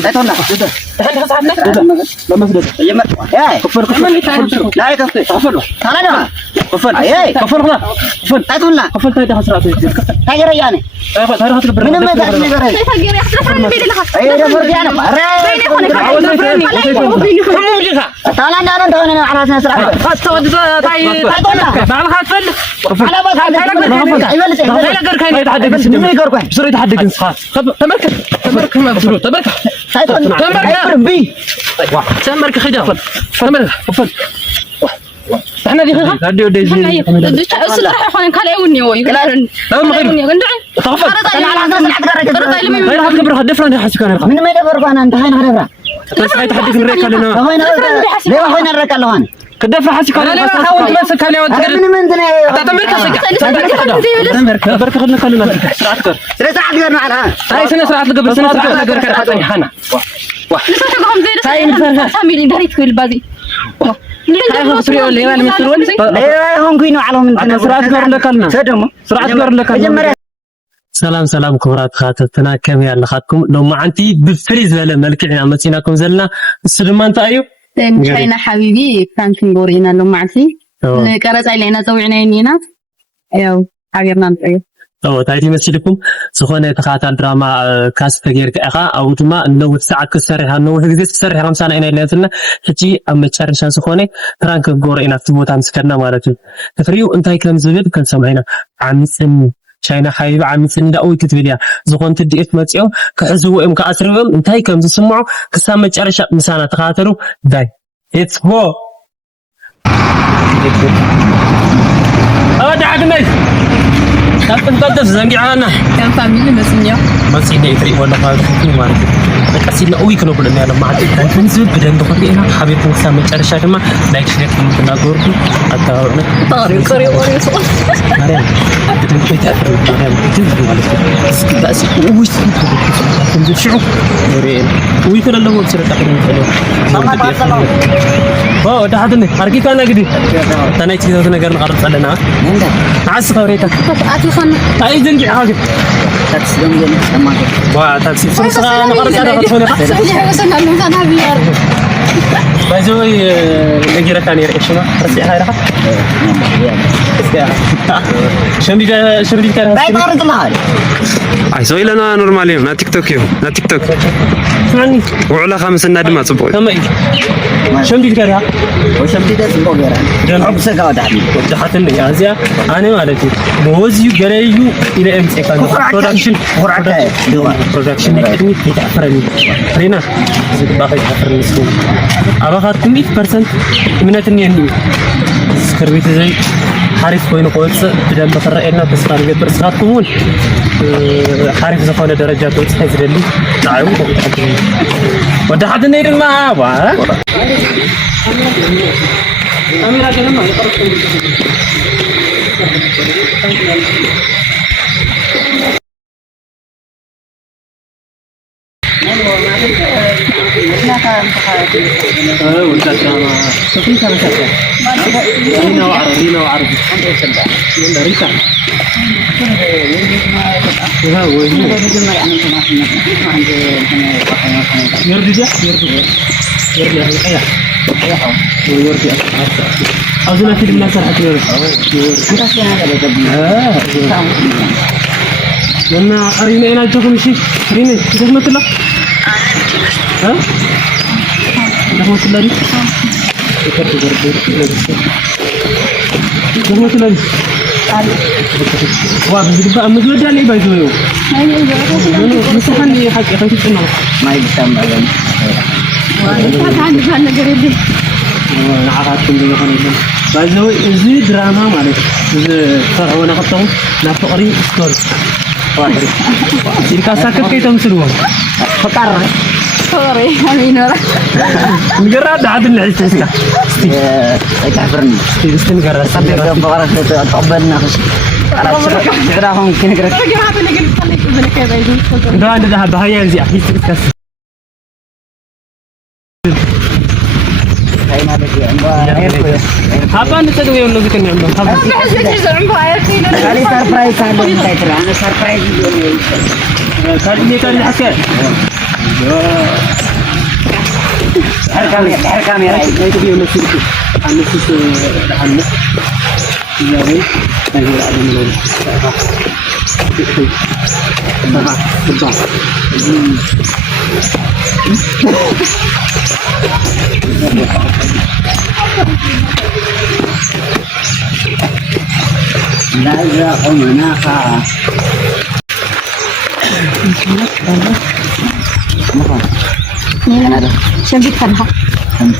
تطلع هل خصعنا لما سدد اي كفر لا يكفي كفر انا كفر اي كفر خلاص كفر تطلع كفر تاي خسرات تاجر يعني تاي خسر من ما تاجر تاجر يحصل بيدي لخ اي ده فرق انا طالع انا على اساس تاي بعد خاطر انا بس انا كان يتحدث من يقركم بسرعه يتحدث انسخ تمرك ما بسرعه تمرك بي تمرك خدها تمرك فل احنا دي خدها هادي دي صراحه اخوان كان يوني وي كلارن يوني غندعي تغفل انا على اساس نحضر غير خبر دفرنت حسك انا من ما يدبر انا انت هاي نعرفها بس يتحدث من ريك لنا وين الريك لهون كدفع حسك انا لا حاول تمسك عليه وتقدر من تمرك برك خدنا كلنا سرعتك غيرنا على هاي سنه سرعه قبل سنه سرعه غير كان حنا واه هاي مثلا سامي داريت كل بازي هاي هو سريع اللي ولا مسرون لا هون كينو على من سرعه غير لكلنا سدمو سرعه غير لكلنا سلام كبرات خاطرتنا كم يالخاتكم لو ما انتي بفريز ولا ملكنا متيناكم زلنا السلمان انت ايو شاينا حبيبي كان كنغورينا لو معتي قرص علينا زوعنا يمينا ايو حبيبنا نطيو تايتي مسلكم سخونه تخاتل دراما كاس تغير كاخا او دما نو ساعه كسرها نو غزي تسرح 50 اينا لاتنا حجي ام مچارشان سخونه فرانك غورينا تموت امسكنا مالتي تفريو انتي كان زبد كان سمعنا عمسن شاينا حبيب عمسن داوي كتبيا زخون تديت مصيو كازو ام كاسربم انتي كان تسمعوا كسام مچارشا مسانا تخاتلو داي اتس هو اود عدمي كنت زنقعنا كان فاميلي مسنيا يفرق ولا قال مالك قسينا قوي كانوا كلنا لما عدت كنزل بدن بخطينا حبيبكم سامع ጨርሻ ድማ لايك شير تناغورك አታውቁ طاري وري صوت مريم بدن كيتعرف مريم تنزل ማለት ነው እስኪ ባስ ውስጥ تنزل شعو مريم وي كلا لو سرت اخر اه ده حدني اركي كان اجدي انا ايش ነገር نقرص لنا عس خوريتك اتي خن اي زنجي حاجه تاكسي دم يسمع وا تاكسي سرعه نقرص وصلنا لمكان هابيار بايزوي نجيرة ثانية رئيسنا رسي هاي راح شمدي كان باي بارد الله عايزوي لنا نورماليو نا تيك توك يو نا تيك توك ثاني وعلى 5 نادم صبوي كما شمدي كان وشمدي ده صبو غيران دون عبسه قاعد علي وضحتني يا ازيا انا مالتي موزيو غريو الى ام سي كان برودكشن برودكشن يكني يتعفرني رينا باقي يتعفرني سو أبغى 100% مناتني إني سكربيت زي حارس كوينو قوتس بدل ما فرقنا بس خارج بس خاطمون حارس زخانة درجات قوتس حزرلي تعاون وده حد نير ما وا كاميرا كده ما دينا وعربي لما أرينا إلى جوكم شيء أرينا كيف مثلا ها كيف مثلا دي كيف مثلا دي واه بيجي بقى مزود عليه بايزوي مسحني حاجة خفيف منه ما يسمع يعني وانا عندي فانا قريبي انا عارف كل يوم بايزوي زي دراما مالك زي فرعوا انا قطعوا لا فقري ستوري إذا ساكت كي تمسلوه فكر sorry أمين ولا نقرأ ده عدل العيش تسلا تعبرني نقرأ سبب بقرة تقبلنا كده هم كنا كده ده عند ده بهاي أنزي أحيي تكس apa anda tahu yang lebih kenyang dong? Apa? Kali surprise ada yang saya surprise juga. Kali ini kali akhir. كاميرا تبي ولا شو عم تشوف لحالنا يا ريت نجي على الملون لا يزاقون هناك شنو بتفرح؟ أنت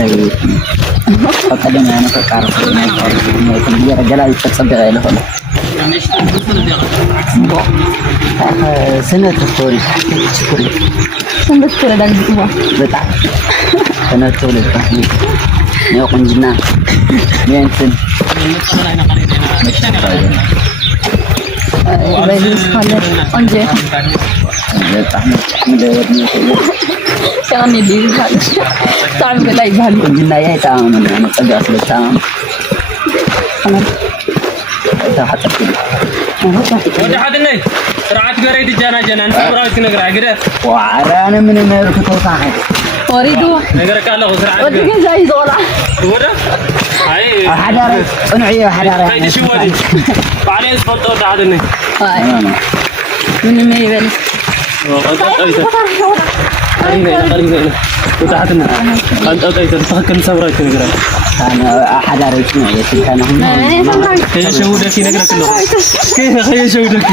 فقدنا أنا فكرت إنه رجال يتصدق عليه سنة تقول شنو بتفرح ده الأسبوع؟ بتاع سنة تقول الفحم يوقن جنا ينتن أنجي كان يدي تعب لا يبهل جنا يا تام أنا قد أصل تام أنا حتى وده حد الناي رعات قريت جانا أنت براك نقرأ كده وعرانا من المركب توقعه أريدو نقرأ كله سرعة ودك زي زولا وده هاي حدارة أنعيه حدارة هاي شو ودي بعدين اسفلت وده حد الناي من ما يبل قرينا وتحتنا أنت تفكر سبراك نقرأ أنا حدارة يسمع يسمع أنا هي شهودك نقرأ كله كيف هي شهودك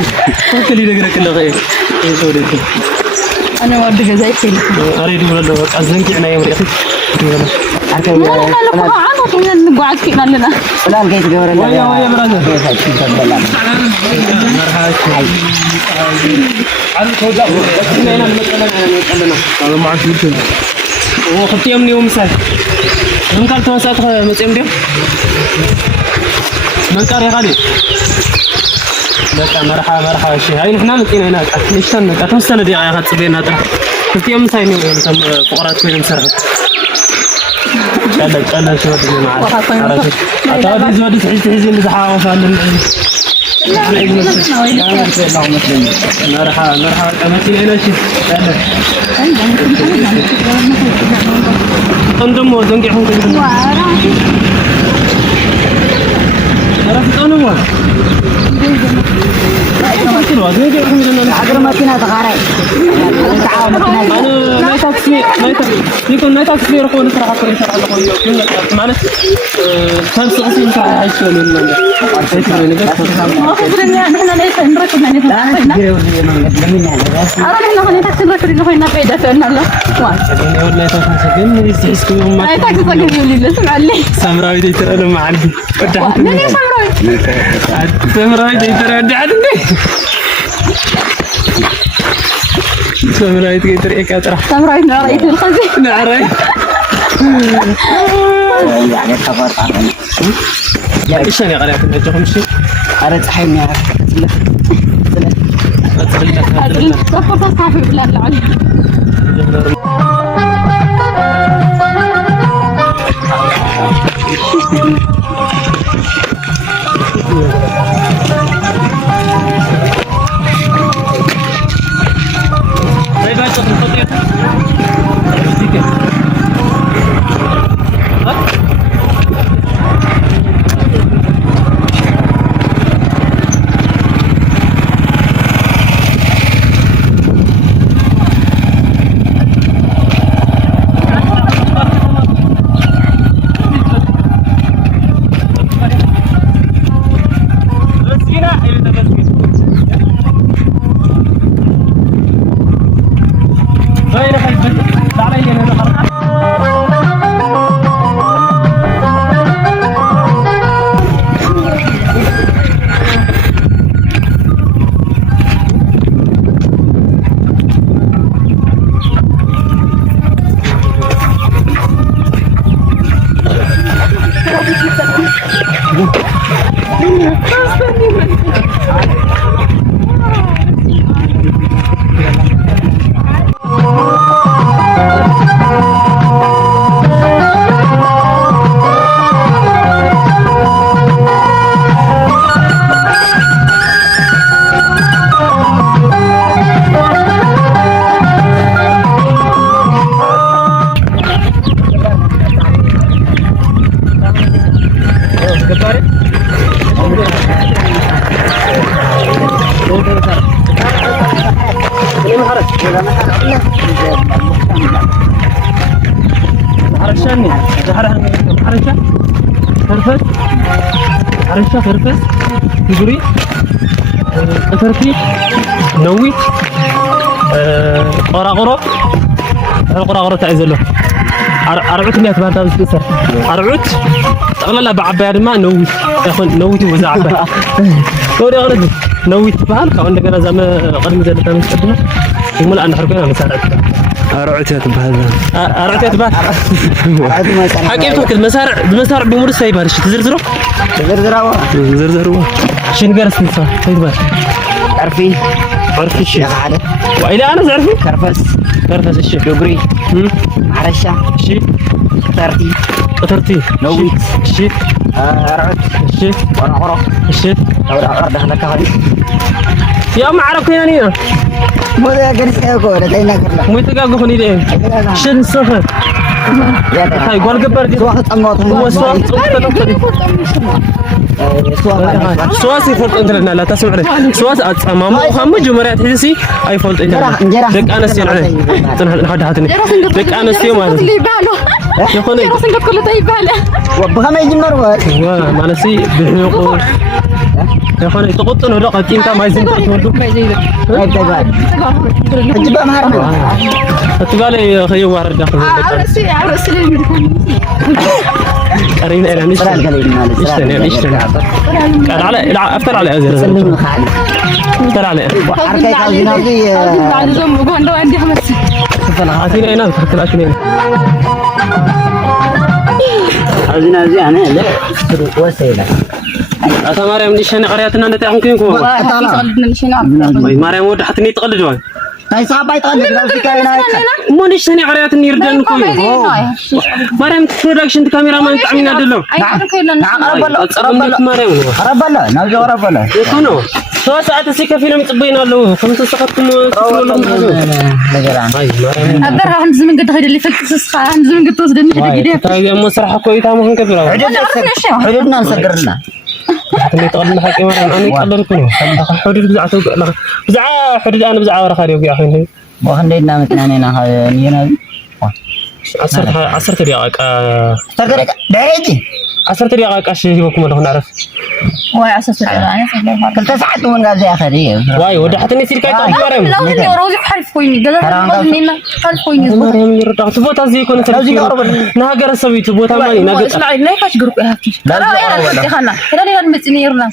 كل نقرأ كله هي شهودك أنا ودك زي كذا أريد ولا لو أزنك أنا يا مريخ لا عنو طويل نقعد كنا لنا لا لقيت جورا ويا برادر عن كودا أنا هذا ما عندي شيء وقت يوم يوم سال من قال توسات مسيم ديم من قال يا غالي لا مرحبا شيء هاي نحن متينا هناك نشتن كتوسنا دي يا خد سبينا ترى قلت يوم سايني تم فقرات كل مسرح كلا شو تجي معك أتابع زود تحزين زحاة وفعل مرحبا أمتين هنا شيء تندم وزنك يحوم كذا عرفت أنا ما أنا ما تكفي ركون صراحة كل شيء على قولي معنا كان صغير صراحة عايش من احنا ليس نركب يعني انا هنا تاكسي نركب هنا بعيدة فعلا لا والله تفهم من يستحسكم ما اي تاكسي صاحبي يقول لي اسمع لي سامراوي دي ترى انا ما عندي مين سامراوي سامراوي دي ترى عندي سامراوي دي ترى كاتره سامراوي نعرف الخزي نعرف يعني تفرط عنه يا ايش انا قرأت انكم شيء أرد حين يا أدري سافرت صاحبي بلاد العلي حرشاني حرشة فرفس حرشة فرفس يجري أثرتي نويت قراقرة القراقرة تعزله أرعوت اللي أتبعتها بسكسر أرعوت أغلى بعباد ما نويت ياخذ نويت وزعبه دوري أغلى نويت بحال كمان كنا زمان قديم زي اللي مستقبلنا يقول أنا حركنا مساعدة أرعتها بهذا أرعتها بهذا حكيت المسارع بمر السايب هذا تزرزره شنو جالس نسا سايب عرفي الشيء وإلى أنا عرفي كرفس الشيء دوغري عرشة الشيء أثرتي نويت الشيء أرعد الشيء ورقرة الشيء دخلك هذه يا ما عرفت يعني مو ده جالس كأقول ده ناكله مو تقاقو خني ده شن السفر هاي قال قبر دي واحد أموت هو سواسي فولت انترنت لا تسمع سواس امام محمد جمرات هسي اي فولت انترنت دك انا سين عليه هذا هاتني دك انا سيو ما يا اخوي راسن كل طيباله وبها ما يجمر وا ما نسي بحقوق يا اخوي تقطن رقه انت ما يزين تقول جبا مهرب تبالي يا اخي وارد داخل عرس قرينا الى نشتري على افتر على ازر سلم خالد افتر على حركه قلبي بعد زوم وقول عندي خمس هاتينا هنا تحت الأكلين عاوزين يعني لا وسيله أتا مريم نشان قريتنا نتاعهم كينكم مريم ود حتى نيتقلد واي هاي صعب يتقلد لو في كاينات مو نشان قريتني يردن كوي مريم برودكشن كاميرا مان تعمينا دلو مريم ربلا نرجع ربلا يكونوا سوا ساعات سيكا فيلم يطبينا له خمسة سقطكم أقدر عند زمن قد هيدا اللي فلتس عند زمن قد توصل النهاية جديد طيب مسرح كوي تامو هنك بلا حدودنا نسكرنا اللي تقدم حكي مريم أنا يقدر يكونوا حدود بزعة بزعة حدود أنا بزعة ورا خارج يا أخي وخلينا متنانينا هاي نينا عصر دقائق تقدر دايجي 10 دقائق أشي يوكم له نعرف واي 10 دقائق كل ساعة من قبل آخرية واي وده حتى نسير كاي تقارن لا هني روزي حرف كويني قدر ما نينا حرف كويني مريم يرتاح تبوت زي كون نهاجر سوي تبوت ماني ناجر اسمع لا كاش جروب هاكي لا انا خلنا لا متنيرنا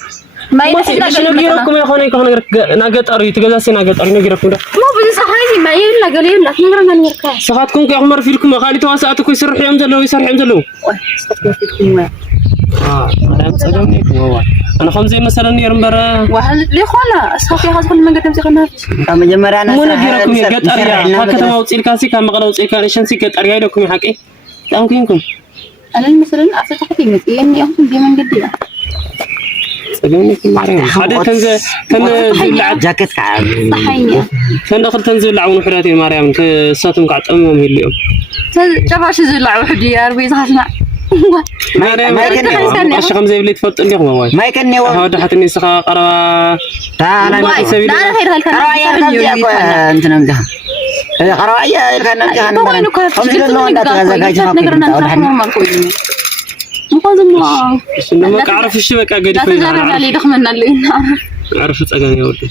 ما يحنا نجيركم يا اخواني كون ناجت اري تجازسي ناجت اري نجيركم ده مو بس صحيح ما يلا قال لنا نمرنا نيركا سخاتكم كي عمر فيكم خالي تواساتكم يسرح يمزلوا يسرح يمزلوا استغفر مدام صدمني هو انا خمسه مثلا يرمبر وهل لي خونا اسخاف يا خاص من قدام تخنا مجمرا انا مو نجيركم يا قط اريا هكذا ما وصيل كاسي كان مقلو وصيل كان شنسي قط اريا لكم حقي تاوكينكم انا مثلا افتحت مثلي اني اخذ دي من قدي صدمني مريم هذا كان جاكيت كعب صحيح كان اخر تنزل لعون حراتي مريم كساتم قاعد امم اليوم شباش زلع وحدي يا ربي صحنا مريم اشخم زي اللي تفوت اليوم واي ما يكني هذا حتى اني سخا قرا تعال لا خير انت نمدها قرايه كان ما كعرف الشبكه قاعد يفيد لا علي دخمنا اللي نعرف تسقاني يا ولدي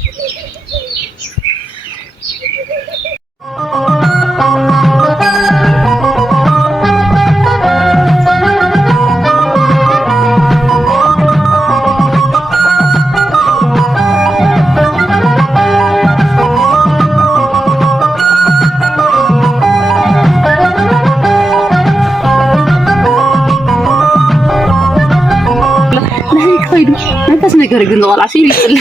نقدر نقول والله عشان يقول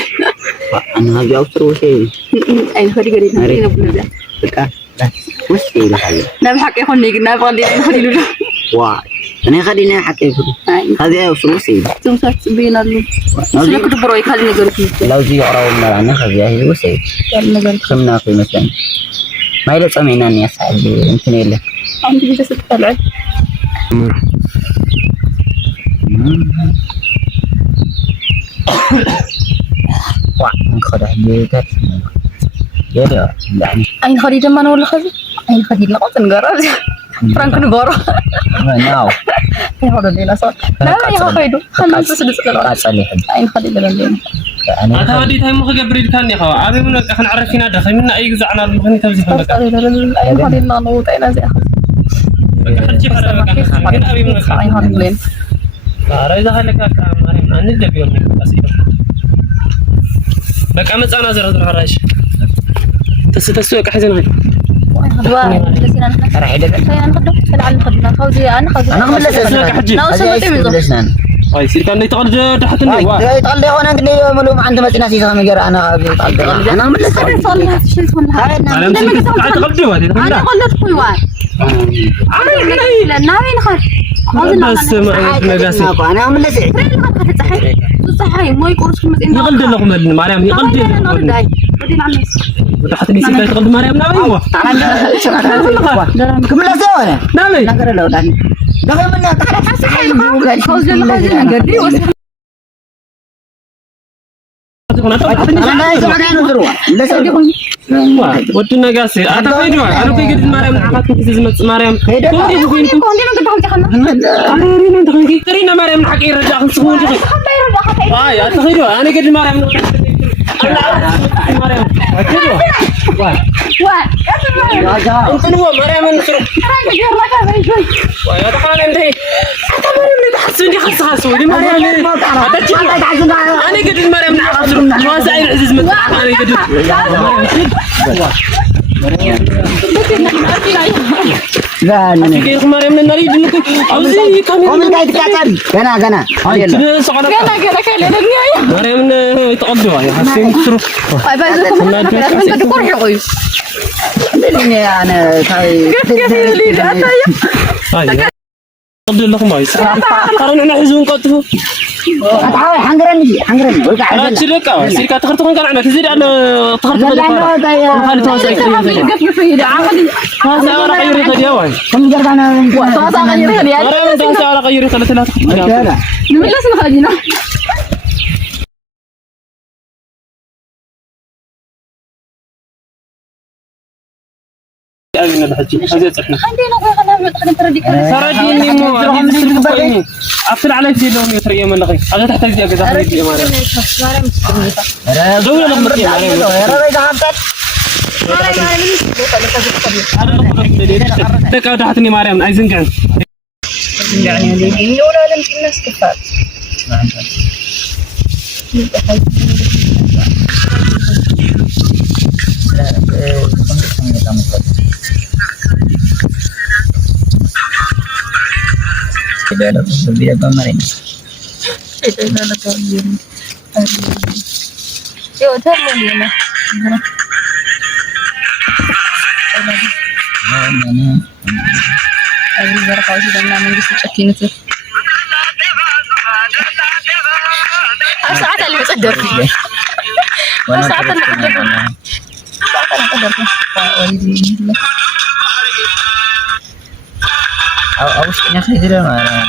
انا ابي اوصل شيء اي خلي قرينا نبدا وش في لحالي لا بحق يا اخواني قلنا نبغى نخلي له واي انا خلينا حكي هذه اوصل شيء ثم صارت بينا له شنو كنت بروي خليني اقول لو جي يقراوا لنا هذه وسي خمنا في مثلا ما يلص اميناني يا صاحبي انت ليه عندي بس تطلع واه خذ حديقة يا يعني أين خريجة ما نقول خذ أي خدينا قصن جرب فرانك نجارة ناو يا هذا اللي صار لا يا خيدو خلنا نسدس كلام أصلي حد أي خدينا لنا أنا هادي تاي مخ جبريل كان يا خوا أبي من إحنا عارفين هذا خلينا أي جزء عنا المخني تبزي فمك أي خدينا نوت أنا زي حرجي حرجي أبي من أي خدينا إذا خليك كمان أنا ندبي يومي بس بك أمس أنا زرت الحراش تسوق حزين هاي دواء لسنا نحن راح يدق خلينا نخدم خلينا نخدم خوزي أنا خوزي أنا أقول لك تسوق حجي هاي يصير كان يتقل تحت النواه يتقل ده وانا قلني ملو ما عنده مسنا سيسا مجرى أنا يتقل أنا أقول لك صلها شيء صلها أنا مسك تقل ده هذه أنا قلت قوي لا نارين خد بس ما قاسي أنا أقول لك صحيح ما يقولش كلمة إنه يقلد لكم مريم يقلد تحت لي سيكا يقلد مريم لا أيوة كم لا سوى نامي لا كره لو دان لا من ودنا قاسي أنا فيديو أنا في قد مريم عقدت كيس مريم كرينا مريم حكي رجع سكون يا تخيلوا أنا قد مريم مريم انت هو مريم نصر يا دخل انت تحسوني حساسوني مريم انا قد مريم ما سعيد عزيز انا قد لا كيف مريم نريد انكم اوزي كم قاعد تكاتل غنا مريم يتقضوا يا حسين تصرف أنا هاي قضي لكم هاي قرن احنا حزون قطفوا حنقرني لا تشركوا سيركا تخرطون كان عندك تزيد على تخرط خالد توسع هذا ورا غيري خدي واي كم جربنا مريم توسع على غيري ثلاث لا نملس خدينا أجينا الحجي هذا صحنا عندنا خدنا تردي تردي مو هذه أقفل على في لون يتري من لغي هذا تحت الجي أجد أخرج يا مريم دولة لهم مريم لك أو تحتني مريم عايزين كان يعني اللي ولا لم الناس كفار Tidak ada kemarin. Itu adalah tahun. Yo, tahun ni lah. Ada berapa kali sudah nama di cekin itu. Saat اللي بتصدر فيه. ساعات اللي بتصدر. ساعات اللي بتصدر. أو شيء كده ما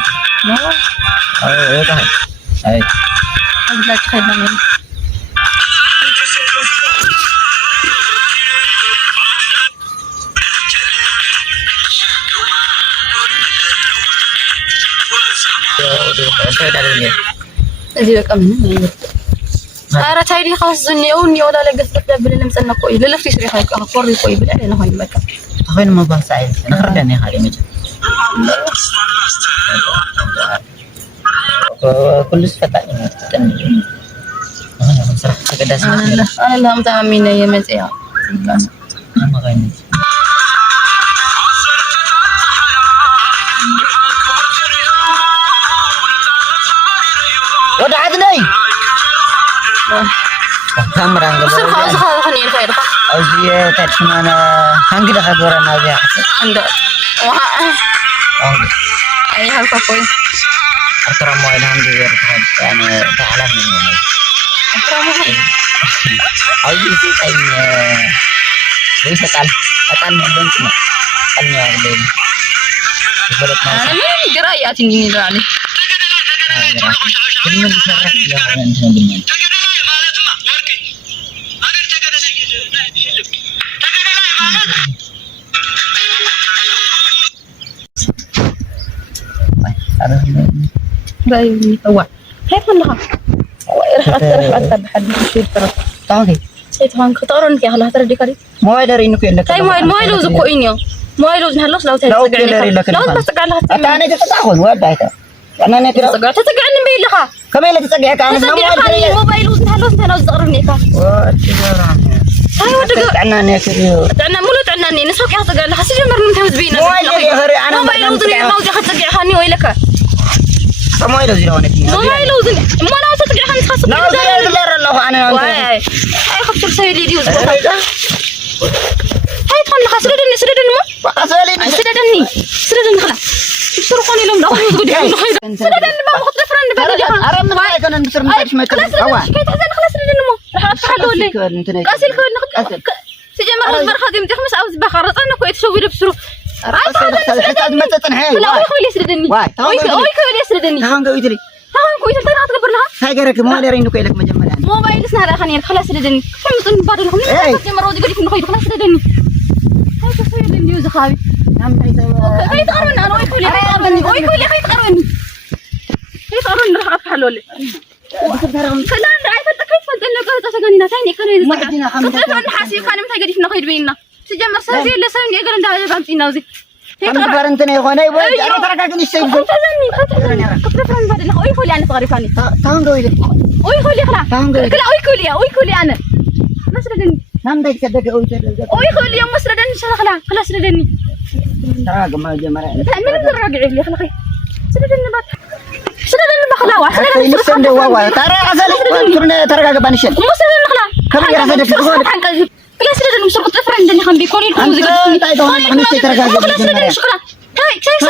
أو إيه ده أي أقول لك خير مني أزيد لك أمين أنا تايدي خاص زني أوني ولا لقيت لك بلنا مسنا كوي لا لفتي شري خايك أخبرني كوي بلا أنا هاي المكان تخيل ما بحث عايز أنا خردني هذه مجد كل فتاة تنجم أنا بصراحة كده اسمه أنا لا متعمين يا مزيا أنا ما غني ودعتني كاميرا عندك بس خلاص خليني خير أوزي كاتشمانا هنقدر أخبر أنا أبي أحسن عندك أي هالك كوي أكرم وين هنقدر يعني تعلم مني أوزي سي كاين ليش أكل من بنتنا أكلني أغلب أنا مين قراياتي نيجي عليه كلنا بنشرح يا أنت باي طوع كيف والله رح بحد يشيل فرق طاقي سيتهان كتارن في هلا تردي كاري مويلر إنك إلا تاي مويلو زكو إنيو مويلو نهلوس لو تاي لو بس تقع لها أنا تتساخن وابعتها أنا نترى تقع تتقعني بيلها كم اللي تسقي كان تسقي موبايلو نهلوس نهلوس زقرني كا هاي ودق أنا نترى تعنا مولو تعنا نسوق يا تقع لها سجل مرن تهز بينا موبايلو زني موزي خد تقع هاني ويلك موبايلو زي هونك موبايلو زني ما أنا تقع هاني خاص لا لا الله أنا هاي خبط سوي ديوز هاي تخلنا خسردني سردني ما سردني خلاص يسرقوني لهم لا يقولوا سردني ما خد فرن بالي أرى من هاي كنا نسر من ترش ما كنا خلاص كيف تزن خلاص سردني ما راح اتحلوا لي قاسي الكل سجمر البر خادم تخمس عاوز بخرط انا كويت شوي لبسرو حتى ما تتنحي لا وي خلي سردني وي خلي سردني هان قوي تري هان كويت انت راح تقبر لها هاي قرك موبايل رينو كيلك مجمل موبايل سنها خليني خلاص سردني خمس بعد لهم سجمر ودي قلت انه خلاص سردني هاي تصير النيوز خاوي هاي تقربني انا وي كولي هاي تقربني راح افحلوا لي كلام رايت كيف فلتنا قهوه تسغنينا ثاني كانوا ما قدينا خمسه انا حاسب كان متى قديش نخيد بينا سجمر سافي لا سن يقول انت بامتينا وزي كم فرنتني هنا يبغى انا تركك نشيل خذني كنت فرن بعد له وي كولي انا صغري فاني تاون قوي وي كولي خلاص كلا وي كولي انا مسردني نام داك صدق قوي وي كولي يوم مسردني شغله خلاص سردني تراك ما جمره من الرجع لي خلاص سردني بات سردني بخلاوه سردني سردني واوا ترى عسل كنا ترى بانشل مو سردني خلاص كم يا رفدك تقول كلا سردني مش قلت فرن اللي خم بيكون يكون زي شكرا هاي كيف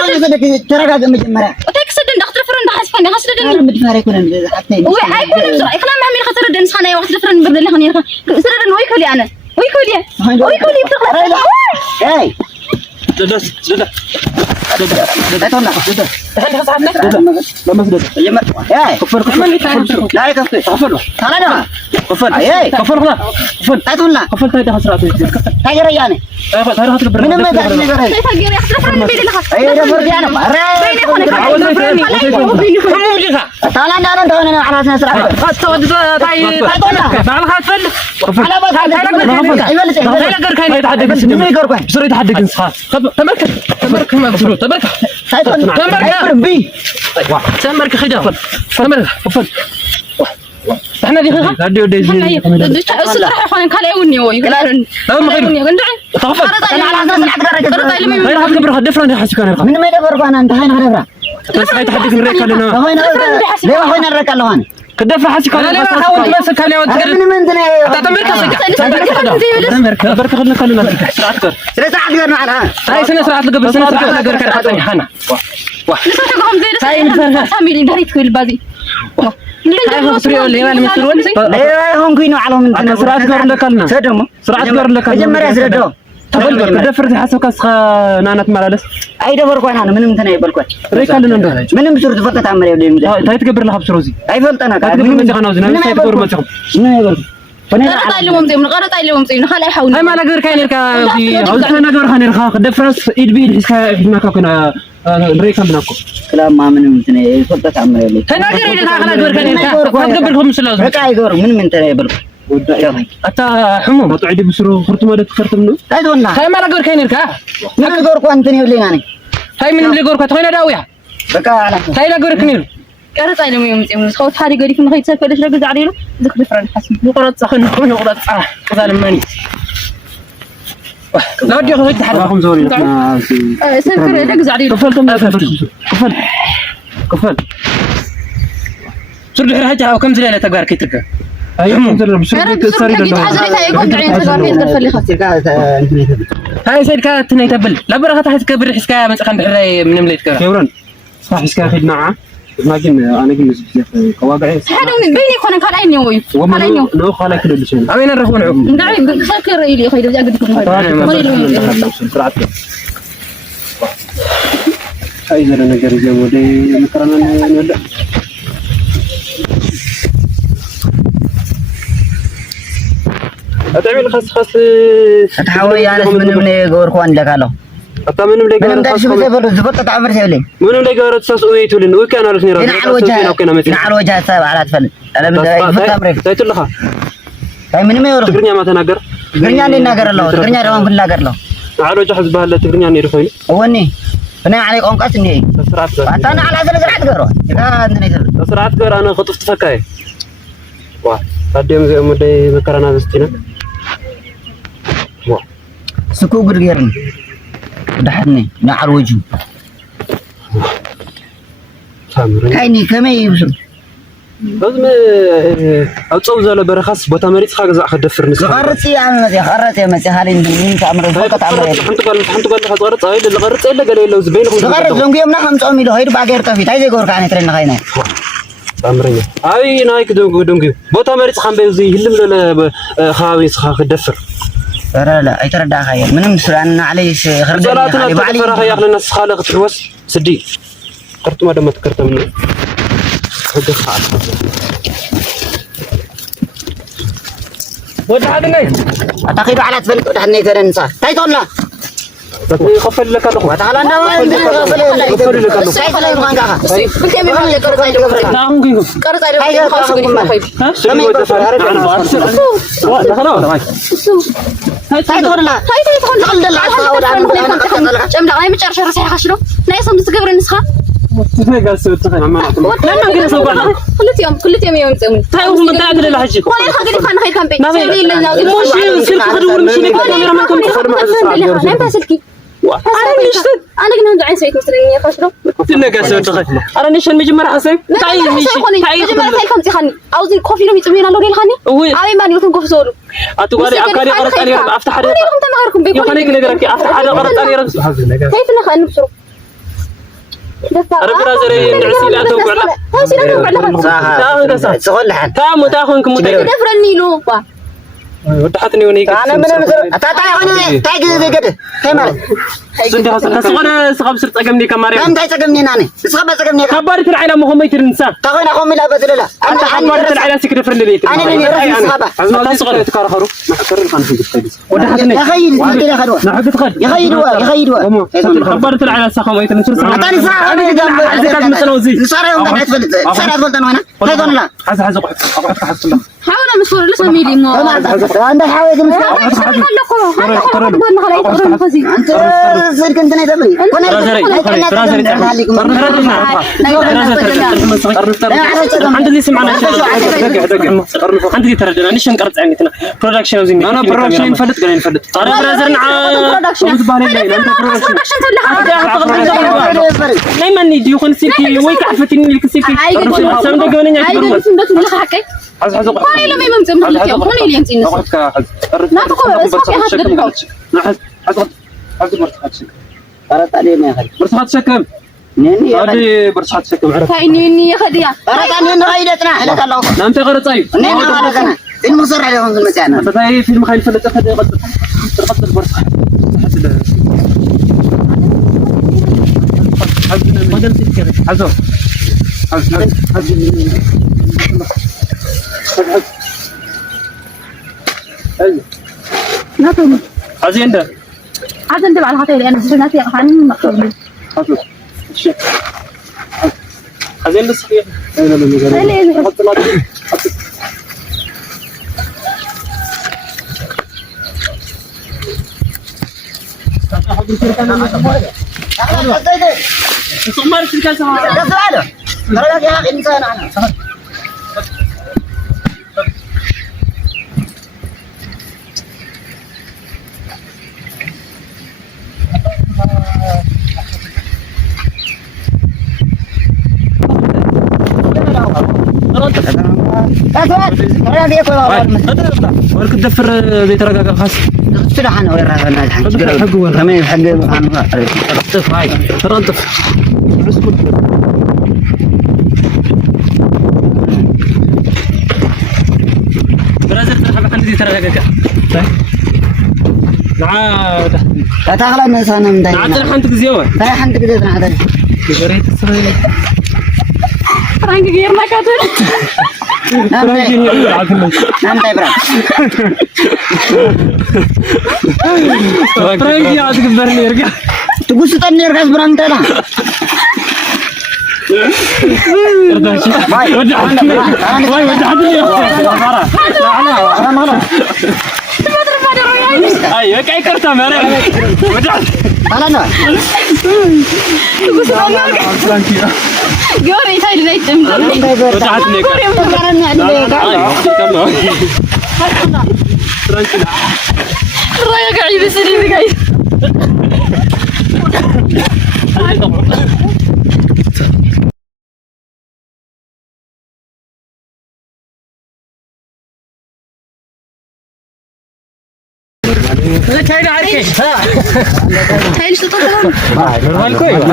ترى مجمره وتاك سردني دخل فرن ده حسفني سردني انا مدفاري كنا حتى وي هاي كل بسرعه كلام ما من خسر الدنس خانه وقت فرن بدل اللي خني سردني وي كولي انا وي كولي بتخلص هاي تمرك ما بسرو تمرك تمرك خدافل تمرك وفل احنا دي خا هادي ودي صراحه اخوان كان يوني وي ما غير تغفل انا على اساس غير هاد قبر دفران حاسس كان من ما يدبر انا انت هين هربرا بس هاي تحديك نريك لنا هين ليه هين نريك لهون كدفع حاسس كان لا حاول تمسك كان يود من منزل تمرك برك خلنا كلنا اكثر ثلاث ساعات غير على هاي سنه ساعات قبل سنه ساعات غير كان حاطني حنا سامي داريت كل بادي هاي هو سريو اللي ما مسرون ايوه هم كينو علىهم انت سرعه غير لكلنا سدمو سرعه غير لكلنا مجمريا سدو تفضل دفرت حسب كاس نانات مالس اي دبر كون انا منم تناي بالكون ريكالنا ندو منم بسرعه تفقط عمري ولي تاي تكبر لها بسروزي اي فلتنا تكبر من جهنا وزنا تاي تكبر ما تشوف غرط عليهم زي من غرط عليهم زي خلا يحاول هاي ما لا غير كاين يركا في عاوزنا غير خنيرخا دفرس ايد بيد حسكا ما كنا ريكال بناكو كلام ما منم تناي فلتت عمري ولي انا غير اللي خلا غير كاين يركا تقبلهم سلاز ركاي غير من تناي بالكون اتا حموم وطعدي بسرو خرط ما تخرط منه هاي دونا هاي ما لا غير كاين يركا من غير كون تناي ولي يعني هاي من اللي غير كتخينا داويا بقى على هاي لا غير كنير غرط عليهم يوم زي من خوت حالي قريف من خيت سكر شرق زعريلو ذكر فرن حسن يقرط سخن يقرط كذا ماني لا ودي اخذ تحركهم زوري سكر دق زعريلو كفل سرد حاجه وكم زليله تقار كيتك ايوه هاي سيد كانت نيتبل لا برا تحت كبر حسكا مسخن بحري من مليت كبر كبرن صح حسكا خدنا لكن انا قلت قواقع هذا من بيني كون كان عيني وي وما لو خلا كل شيء امين نرفون عقب دعي سكر لي خير اجي لكم هاي زر نجر جمودي مكرنا نولا تعمل خص تحاول يعني من غور كون دكالو أتا منهم لقى من داش بزبر زبطة عمر سيولي منهم لقى رد ساس ويتولن وكان على سنير على وجهها سبع على أسفل أنا بدي أفهم تايت الله طيب من ما يروح تقرني ما تناقر تقرني أنا ناقر الله تقرني روان كل ناقر الله على وجه حزبها لا تقرني أنا يرفعي هوني بنا عليك أم قاسني سرعت أنا على هذا زرعت قرو إذا عندنا يصير سرعت قر أنا خطفت فكاي واه قديم زي مدي ذكرنا بستينا واه سكو قرقيرني دحني نعر وجهه سامرين هايني كم يوصل لازم أتصور زال برخص بتمريض حاجة زع خدفر نسخة غرت يا خرت يا مسي هالين دين تعمر فقط عمر حنت قال غرت أي اللي غرت إلا قال له زبين غرت زوم يوم نحن صومي له هير باقير تفي تايزي غور كان ترين خاينه سامرين أي نايك دونجي بتمريض خام بيوزي هلم له خاويس خدفر لا أي ترى دا خير منهم سرعنا عليه خرج زلاتنا تفرح يا أخي الناس خالق تحوس سدي قرت ما دام تكرت منه هذا خالق وده هذا ناي أتاخد على تفلت وده هني ترنسا تايتون لا خفل لك الأخوة تعال أنا خفل لك الأخوة سايف لا يبغى كذا بكم يبغى يكرر زي ده نعم كيف كرر زي ده هاي خلاص كده ها سمي ودفع دخلوا تايتون لا هاي تقول لا جمع أنا مش عارف راسي خشلو لا يسمى تسكبر النسخة قال سوي تخيل ما لما كده سوق كل يوم يوم تسوي هاي هو من تعدل اللي حجيك ولا خلي خان خير كان بي سوي لنا مش سلك خدور مش لك كاميرا ما كنت خدور ما أنا بسلكي أنا كنا ندعي سويت مثلا إني خشلو تنقى سوي تخيل أنا نشان مجمع حسين تعي مش تعي مجمع خير كم تخني أوزي كوفي لو يتمين على لوري الخني أوي ما نيوتن كوفي سولو أتوقع أكاري قرط علي أفتح حدا كم تمهركم يخليك نقدرك أفتح حدا قرط علي كيف نخان نبصرو أنا برازري نعسي لا توقع لا هاسي لا توقع لا سقول لحن تام وتاخون كم تاخون دفرني له ودحتني ونيك أنا من أنا تاي كذا كذا هاي مال سنتي حسن سقنا سقب سرت أجمني كماري كم تاي سقمني ناني سقب سقمني كبرت العائلة مهمة الإنسان تقول أخو ملا بدل لا أنت كبرت العائلة سكر فرن ليك أنا اللي رأسي سقبة أنا صغير تكار خرو ما أكرر خان في الجسد ودحتني يا خير يا خير نحب تخد يا خير كبرت العائلة سخم أيتنا نصير سخم أتاني ساعة أنا عزيز مثلا وزي صار يوم ده أتفلت صار أتفلت أنا هنا تقول لا حز أقعد حز الله حاول مسؤول لسه ميلي مو أنا حاول كم أنت صار كنت أنا تبي عندي سمعنا عندي ترجمة نشان قرط عندنا برودكشن زين أنا برودكشن فلت قلنا فلت أنا برازرنا نايم نيجي يكون سيكي ويك عفتني لك سيكي سامد قولنا حز حز هاي لما يمزم لك يوم هون اللي ينتين لا تقول صافي هذا حز حز مرتحت شكل قرأت علينا يا أخي مرتحت شكل نيني هذه مرتحت شكل عرفت هاي نيني يا خديا قرأت علينا غيرتنا حلك الله نعم تقرأ طيب نيني غيرتنا المصر عليهم في المكان هذا هي في المخيل فلت أخذ قد تقدر مرتحت حز ناتو عزي انت عاد انت على هاتي انا سنتي خان مقبول عزي انت صحيح لا ورك تدفر زي ترقاق خاص تروح أنا وين راح أنا حق وين كمان حق أنا طف هاي ترى طف برازيل ترحب عندي ترقاق لا تغلى الناس أنا مدين نعطي حنتك زيوة لا حنتك زيوة نعطي بريت الصغير فرانك غير ما كاتر نعم فرانك يا عاد كبرني يرجع تقول ستاني ركز بران تلا باي ايوه كاي كرتا مانا انا جوري تايل زيتم وجعتني رايك عيب سليم جاي لك هيدا عارفين هاي ايش تطلعون نورمال كويس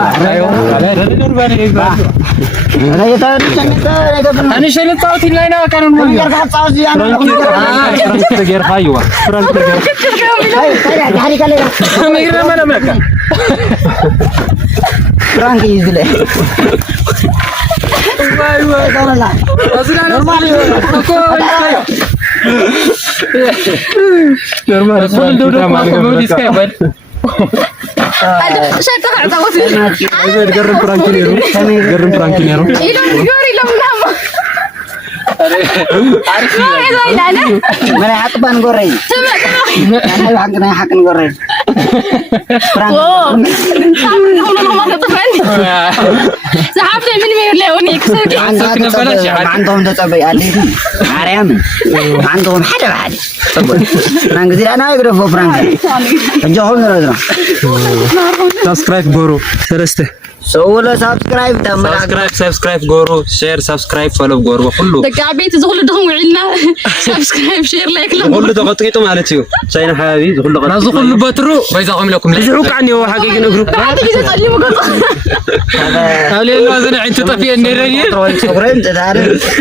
انا شايل الصوت اللي انا كانوا يرجع تصاوز يعني غير ايوه هاي هاي كلي انا ما فرانك يزله ايوه والله نورمال كل دول ما موديس كابل شايفه عطوه قرب فرانكينيرو يوري لهم عارف انا ما حق بان غوري انا حقنا حق غوري فرانك ما تطفن سحبت من ميلوني كسر عندهم تطبي علي مريم عندهم حدا بعد فرانك دي انا اقرب فرانك جوهم نرى سبسكرايب غورو سرسته سووا سبسكرايب تمام سبسكرايب غورو شير سبسكرايب فولو غورو كله دقع بيت زغل دهم وعلنا سبسكرايب شير لايك كله تقطيته مالتي شاينا حبيبي كله نازو كله بترو بيزاقم لكم زعوك عني هو حقيقي نغرو بعد كده تعلموا قطع هل لازم انت طفي النيري صغرين تعرف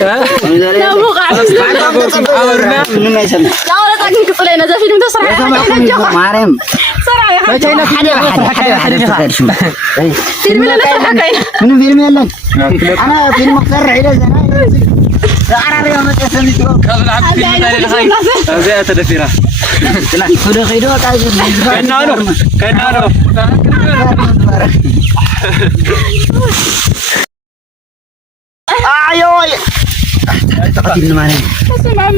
لا مو قاعد ما يسمع لا ولا تاكل قصلينا زي فيلم تسرع مريم سرع ما جاي لك حدا فيلم لا حكاين من فيلم يلا انا فيلم مقصر الى زمان عربي ما تسمي زي اتدفيرا لا خدو خدو كنانو ايوه تقدم معنا اسمع